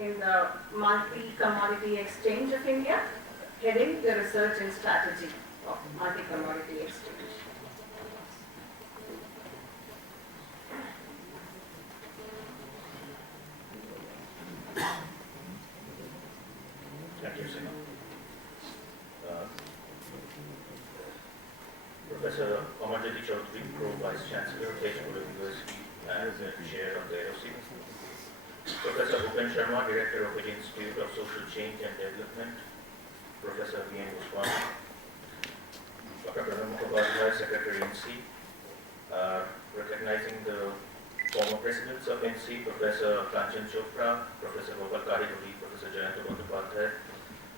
in the Multi-Commodity Exchange of India, heading the research and strategy of Multi-Commodity Exchange. Thank you, Sima. Professor Amarjyoti Chaudhary, Pro Vice Chancellor, Tejpur University, and Chair of the LOC. Professor Bhupen Sharma, Director of the Institute of Social Change and Development. Professor V.N. Goswami. Dr. Pranab Mukhopadhyay, Secretary NC. Recognizing the former presidents of NC, Professor Kanchan Chopra, Professor Gopal Kadipuri, Professor Jayanta Bandyopadhyay,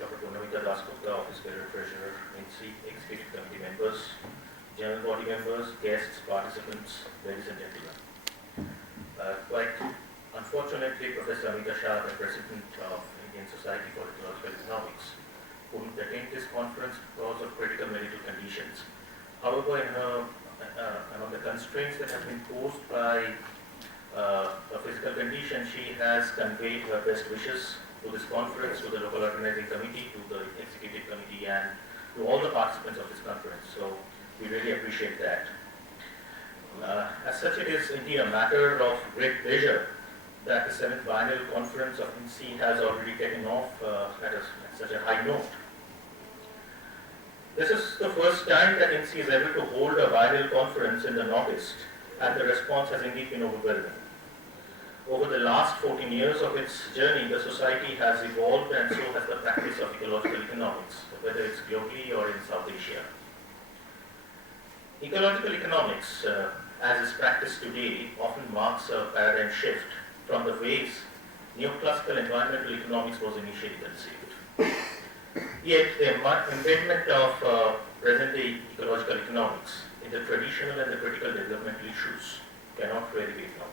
Dr. Purnamita Dasgupta, Office Bearer Treasurer, NC, Executive Committee members, General Body members, guests, participants, ladies and gentlemen. Quite unfortunately, Professor Amita Shah, the President of Indian Society for Ecological Economics, couldn't attend this conference because of critical medical conditions. However, in her, among the constraints that have been posed by a physical condition, she has conveyed her best wishes to this conference, to the local organizing committee, to the executive committee, and to all the participants of this conference. So we really appreciate that. As such, it is indeed a matter of great pleasure that the 7th Biennial Conference of NC has already taken off at such a high note. This is the first time that NC is able to hold a biennial conference in the Northeast, and the response has indeed been overwhelming. Over the last 14 years of its journey, the society has evolved, and so has the practice of ecological economics, whether it's globally or in South Asia. Ecological economics, as is practiced today, often marks a paradigm shift from the ways neoclassical environmental economics was initially conceived. Yet, the embedment of present-day ecological economics in the traditional and the critical developmental issues cannot really be ignored.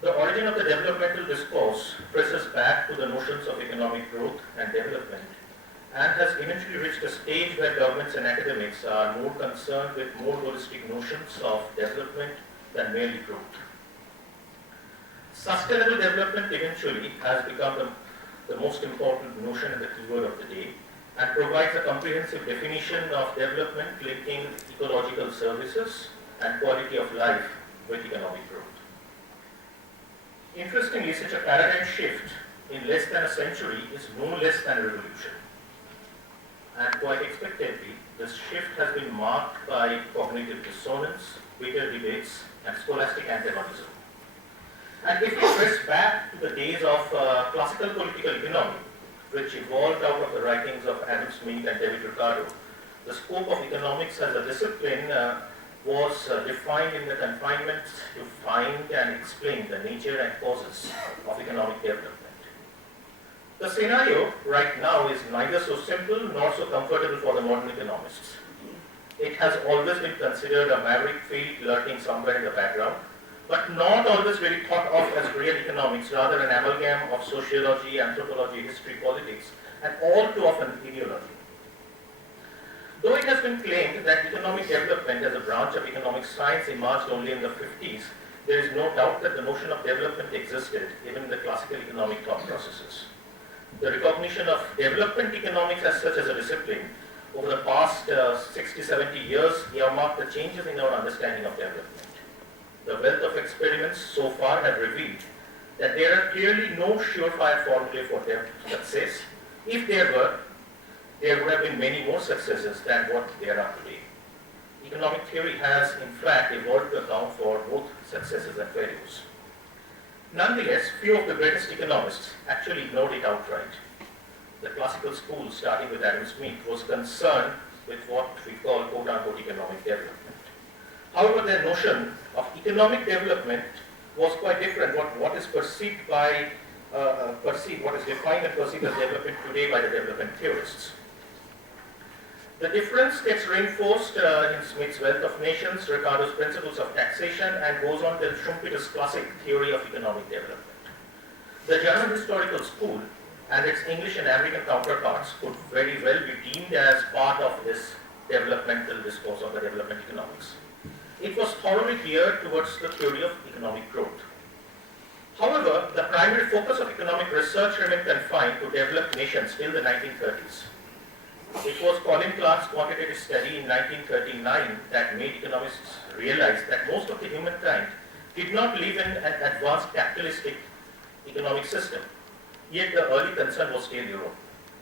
The origin of the developmental discourse traces back to the notions of economic growth and development, and has eventually reached a stage where governments and academics are more concerned with more holistic notions of development than merely growth. Sustainable development eventually has become the most important notion and the keyword of the day, and provides a comprehensive definition of development linking ecological services and quality of life with economic growth. Interestingly, such a paradigm shift in less than a century is no less than a revolution. And quite expectedly, this shift has been marked by cognitive dissonance, bitter debates, and scholastic antagonism. And if we trace back to the days of classical political economy, which evolved out of the writings of Adam Smith and David Ricardo, the scope of economics as a discipline was defined in the confinement to find and explain the nature and causes of economic development. The scenario right now is neither so simple nor so comfortable for the modern economists. It has always been considered a maverick field lurking somewhere in the background, but not always really thought of as real economics, rather an amalgam of sociology, anthropology, history, politics, and all too often ideology. Though it has been claimed that economic development as a branch of economic science emerged only in the 50s, there is no doubt that the notion of development existed even in the classical economic thought processes. The recognition of development economics as such as a discipline over the past 60-70 years earmarked the changes in our understanding of development. The wealth of experiments so far have revealed that there are clearly no surefire formulae for success. If there were, there would have been many more successes than what there are today. Economic theory has, in fact, evolved to account for both successes and failures. Nonetheless, few of the greatest economists actually ignored it outright. The classical school, starting with Adam Smith, was concerned with what we call quote-unquote economic development. However, their notion of economic development was quite different. What is perceived by what is defined and perceived as development today by the development theorists. The difference gets reinforced in Smith's Wealth of Nations, Ricardo's Principles of Taxation, and goes on to Schumpeter's classic theory of economic development. The German historical school and its English and American counterparts could very well be deemed as part of this developmental discourse of the development economics. It was thoroughly geared towards the theory of economic growth. However, the primary focus of economic research remained confined to developed nations till the 1930s. It was Colin Clark's quantitative study in 1939 that made economists realize that most of the humankind did not live in an advanced capitalistic economic system. Yet the early concern was still Europe,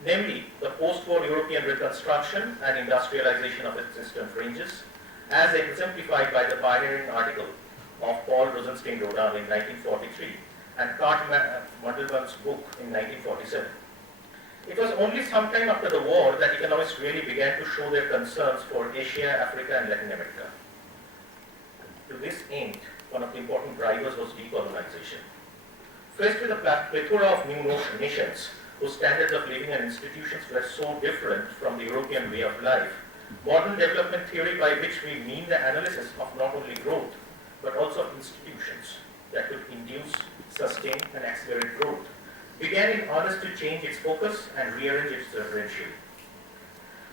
namely the post-war European reconstruction and industrialization of its eastern fringes, as exemplified by the pioneering article of Paul Rosenstein-Rodin in 1943 and Kurt Mandelbaum's book in 1947. It was only sometime after the war that economists really began to show their concerns for Asia, Africa, and Latin America. To this end, one of the important drivers was decolonization. Faced with a plethora of new nations whose standards of living and institutions were so different from the European way of life, modern development theory, by which we mean the analysis of not only growth, but also of institutions that could induce, sustain, and accelerate growth, began in earnest to change its focus and rearrange its differential.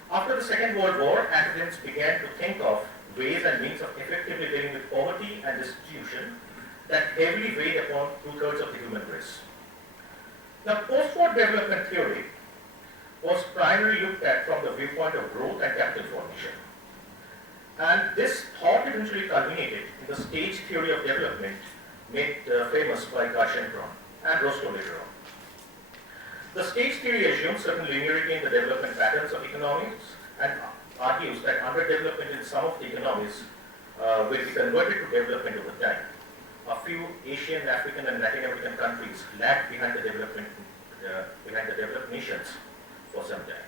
After the Second World War, academics began to think of ways and means of effectively dealing with poverty and destitution that heavily weighed upon two-thirds of the human race. Now, post-war development theory was primarily looked at from the viewpoint of growth and capital formation. And this thought eventually culminated in the stage theory of development made famous by Gerschenkron and Rostow later on. The stage theory assumes certain linearity in the development patterns of economies and argues that underdevelopment in some of the economies will be converted to development over time. A few Asian, African, and Latin American countries lag behind the developed nations for some time.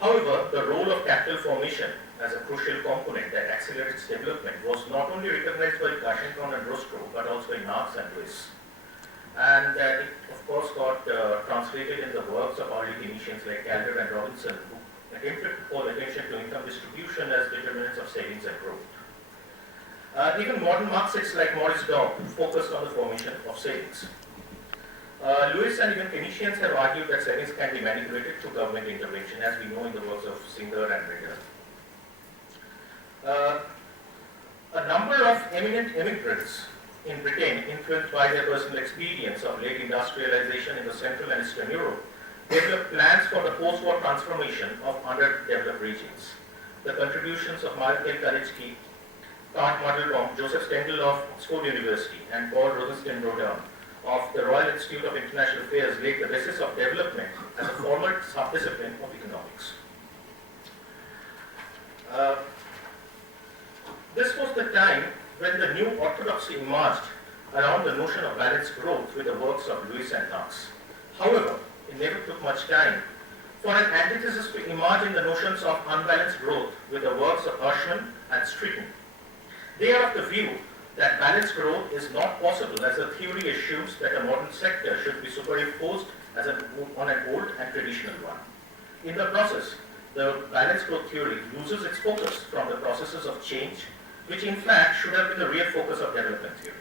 However, the role of capital formation as a crucial component that accelerates development was not only recognized by Gerschenkron and Rostow, but also by Marx and Lewis. And it, of course, got translated in the works of early Keynesians like Calder and Robinson, who attempted to call attention to income distribution as determinants of savings and growth. Even modern Marxists like Maurice Dobb focused on the formation of savings. Lewis and even Keynesians have argued that savings can be manipulated through government intervention, as we know in the works of Singer and Ritter. A number of eminent immigrants in Britain, influenced by their personal experience of late industrialization in the Central and Eastern Europe, developed plans for the post-war transformation of underdeveloped regions. The contributions of Michael Kalinske, Kurt Mandelbaum, Joseph Stengel of Oxford University, and Paul Rosenstein-Rodin of the Royal Institute of International Affairs laid the basis of development as a formal subdiscipline of economics. This was the time when the new orthodoxy emerged around the notion of balanced growth with the works of Lewis and Marx. However, it never took much time for an antithesis to emerge in the notions of unbalanced growth with the works of Hirschman and Streeton. They are of the view that balanced growth is not possible, as the theory assumes that a modern sector should be superimposed on an old and traditional one. In the process, the balanced growth theory loses its focus from the processes of change, which in fact should have been the real focus of development theory.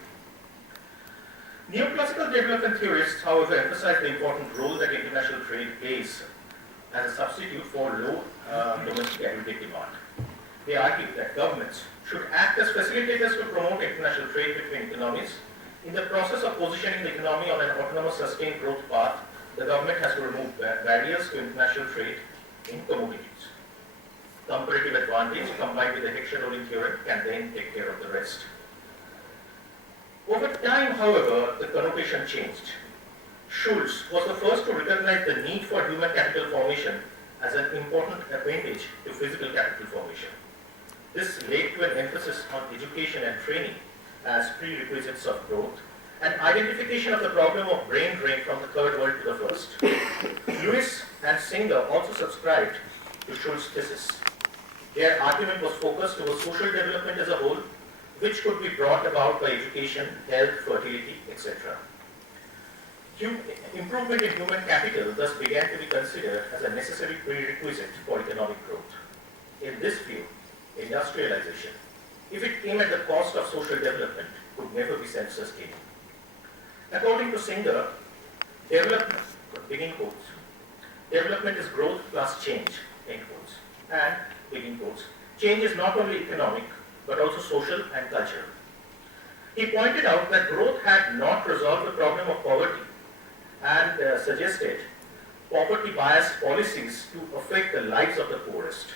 Neoclassical development theorists, however, emphasize the important role that international trade plays as a substitute for low domestic aggregate demand. They argue that governments should act as facilitators to promote international trade between economies. In the process of positioning the economy on an autonomous sustained growth path, the government has to remove barriers to international trade in commodities. Comparative advantage combined with the Heckscher-Ohlin theorem can then take care of the rest. Over time, however, the connotation changed. Schultz was the first to recognize the need for human capital formation as an important appendage to physical capital formation. This led to an emphasis on education and training as prerequisites of growth, and identification of the problem of brain drain from the third world to the first. Lewis and Singer also subscribed to Schultz's thesis. Their argument was focused towards social development as a whole, which could be brought about by education, health, fertility, etc. Improvement in human capital thus began to be considered as a necessary prerequisite for economic growth. In this view, industrialization, if it came at the cost of social development, could never be self-sustaining. According to Singer, development, begin quotes, development is growth plus change, end quotes, and, begin quotes, change is not only economic, but also social and cultural. He pointed out that growth had not resolved the problem of poverty and suggested poverty-biased policies to affect the lives of the poorest.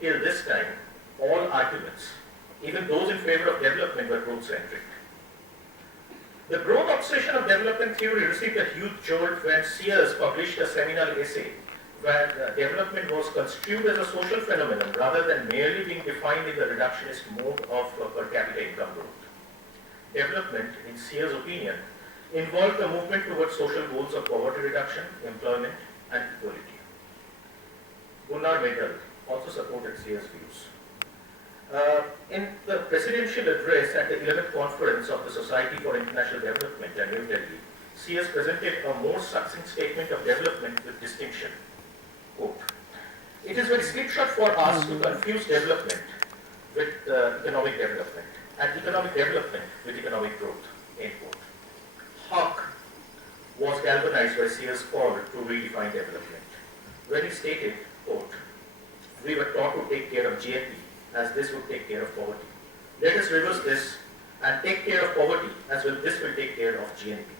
Till this time, all arguments, even those in favor of development, were growth-centric. The growth obsession of development theory received a huge jolt when Sears published a seminal essay where development was construed as a social phenomenon rather than merely being defined in the reductionist mode of per capita income growth. Development, in Sears' opinion, involved the movement towards social goals of poverty reduction, employment, and equality. Gunnar Myrdal also supported Sears' views. In the presidential address at the 11th conference of the Society for International Development in New Delhi, Sears presented a more succinct statement of development with distinction. Quote, "It is very slipshod for us to confuse development with economic development and economic development with economic growth." End quote. Huck was galvanized by Sears' call to redefine development when he stated, quote, "We were taught to take care of GNP as this would take care of poverty. Let us reverse this and take care of poverty as well this will take care of GNP."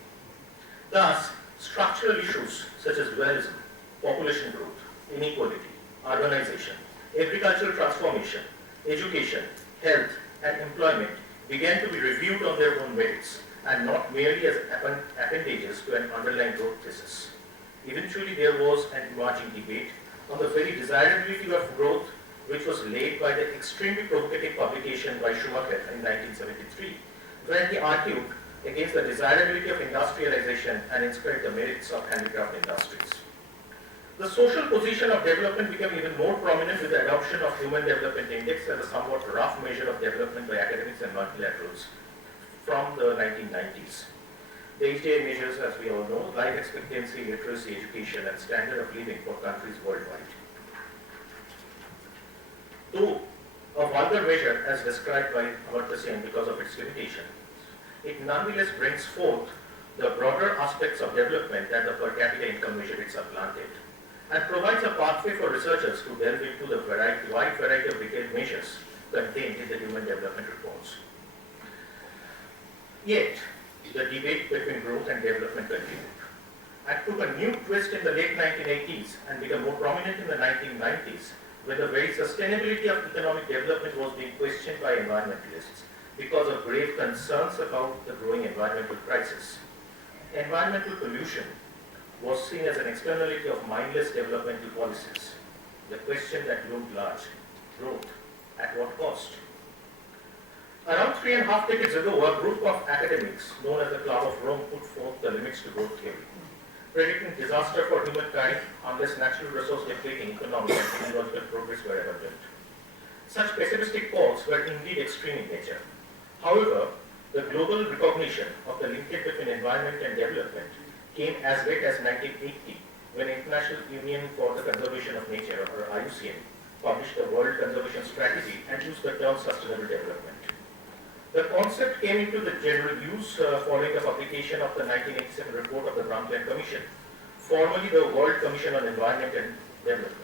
Thus, structural issues such as dualism, population growth, inequality, urbanization, agricultural transformation, education, health, and employment began to be reviewed on their own merits and not merely as appendages to an underlying growth thesis. Eventually, there was an emerging debate on the very desirability of growth, which was laid by the extremely provocative publication by Schumacher in 1973, when he argued against the desirability of industrialization and inscribed the merits of handicraft industries. The social position of development became even more prominent with the adoption of Human Development Index as a somewhat rough measure of development by academics and multilaterals from the 1990s. The HDI measures, as we all know, life expectancy, literacy, education, and standard of living for countries worldwide. Though a vulgar measure as described by Amartya Sen because of its limitations, it nonetheless brings forth the broader aspects of development that the per capita income measure it supplanted, and provides a pathway for researchers to delve into the wide variety of detailed measures contained in the Human Development Reports. Yet, the debate between growth and development continued, and took a new twist in the late 1980s and became more prominent in the 1990s, when the very sustainability of economic development was being questioned by environmentalists because of grave concerns about the growing environmental crisis. Environmental pollution was seen as an externality of mindless developmental policies. The question that loomed large: growth at what cost? Around 3.5 decades ago, a group of academics known as the Club of Rome put forth the limits to growth theory, predicting disaster for humankind unless natural resource depleting economic and technological progress were abundant. Such pessimistic calls were indeed extreme in nature. However, the global recognition of the linkage between environment and development came as late as 1980, when International Union for the Conservation of Nature, or IUCN, published the World Conservation Strategy and used the term sustainable development. The concept came into the general use following the publication of the 1987 report of the Brundtland Commission, formerly the World Commission on Environment and Development.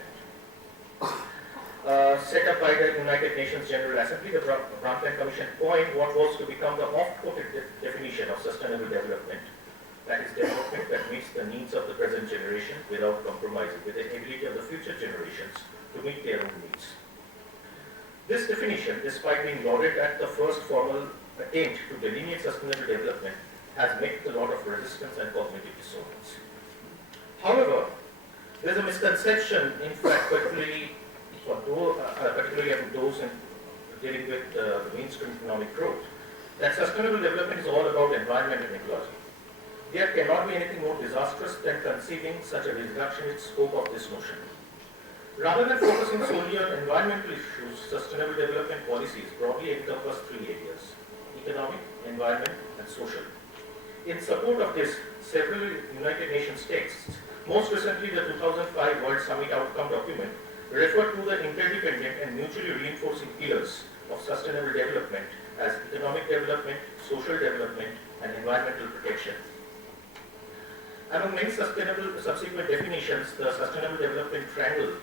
Set up by the United Nations General Assembly, the Brundtland Commission coined what was to become the oft-quoted definition of sustainable development. That is development that meets the needs of the present generation without compromising with the ability of the future generations to meet their own needs. This definition, despite being lauded at the first formal attempt to delineate sustainable development, has met a lot of resistance and cognitive dissonance. However, there is a misconception, in fact, particularly of those dealing with mainstream economic growth, that sustainable development is all about environment and ecology. There cannot be anything more disastrous than conceiving such a reductionist scope of this notion. Rather than focusing solely on environmental issues, sustainable development policies broadly encompass 3 areas: economic, environment, and social. In support of this, several United Nations texts, most recently the 2005 World Summit Outcome document, refer to the interdependent and mutually reinforcing pillars of sustainable development as economic development, social development, and environmental protection. Among many subsequent definitions, the Sustainable Development Triangle,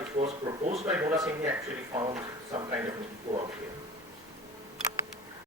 which was proposed by Mona Singh, actually found some kind of an echo out here.